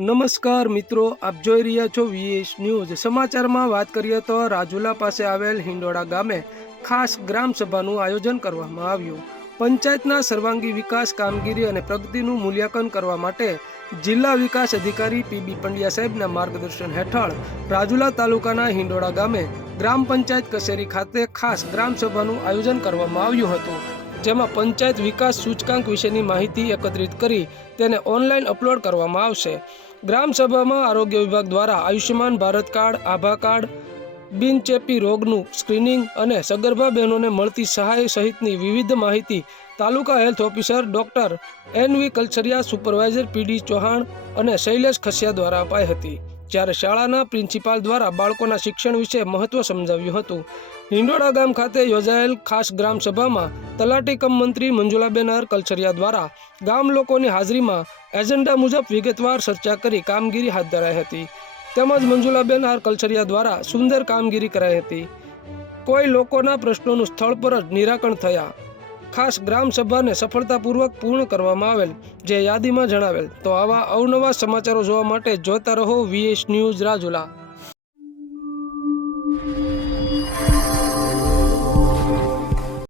નમસ્કાર મિત્રો, આપ જોઈ રહ્યા છો વીએસ ન્યૂઝ સમાચારમાં વાત કરીએ તો રાજુલા પાસે આવેલ હિંડોળા ગામે ખાસ ગ્રામસભાનું આયોજન કરવામાં આવ્યું. પંચાયતના સર્વાંગી વિકાસ કામગીરી અને પ્રગતિનું મૂલ્યાંકન કરવા માટે જિલ્લા વિકાસ અધિકારી પીબી પંડ્યા સાહેબના માર્ગદર્શન હેઠળ રાજુલા તાલુકાના હિંડોળા ગામે ગ્રામ પંચાયત કચેરી ખાતે ખાસ ગ્રામસભાનું આયોજન કરવામાં આવ્યું હતું. જેમાં પંચાયત વિકાસ સૂચકાંક વિશેની માહિતી એકત્રિત કરી તેને ઓનલાઈન અપલોડ કરવામાં આવશે. ગ્રામસભામાં આરોગ્ય વિભાગ દ્વારા આયુષ્યમાન ભારત કાર્ડ, આભા કાર્ડ બિનચેપી રોગનું સ્ક્રીનિંગ અને સગર્ભા બહેનોને મળતી સહાય સહિતની વિવિધ માહિતી taluka health officer doctor N V Kalsaria, supervisor P D Chauhan અને શૈલેષ ખસિયા દ્વારા અપાઈ હતી. જ્યારે શાળાના પ્રિન્સિપાલ દ્વારા બાળકોના શિક્ષણ વિશે મહત્વ સમજાવ્યું હતું. હિંડોળા ગામ ખાતે યોજાયેલ ખાસ ગ્રામ સભામાં તલાટી કમ મંત્રી મંજુલાબેન આર કલસરિયા દ્વારા ગામ લોકોની હાજરીમાં એજન્ડા મુજબ વિગતવાર ચર્ચા કરી કામગીરી હાથ ધરાઈ હતી. તેમજ મંજુલાબેન આર કલસરિયા દ્વારા સુંદર કામગીરી કરાઈ હતી. કોઈ લોકોના પ્રશ્નોનું સ્થળ પર જ નિરાકરણ થયા. ખાસ ગ્રામ સભાને સફળતાપૂર્વક પૂર્ણ કરવામાં આવેલ, જે યાદીમાં જણાવેલ. તો આવા અવનવા સમાચારો જોવા માટે જોતા રહો વીએસ ન્યૂઝ રાજુલા.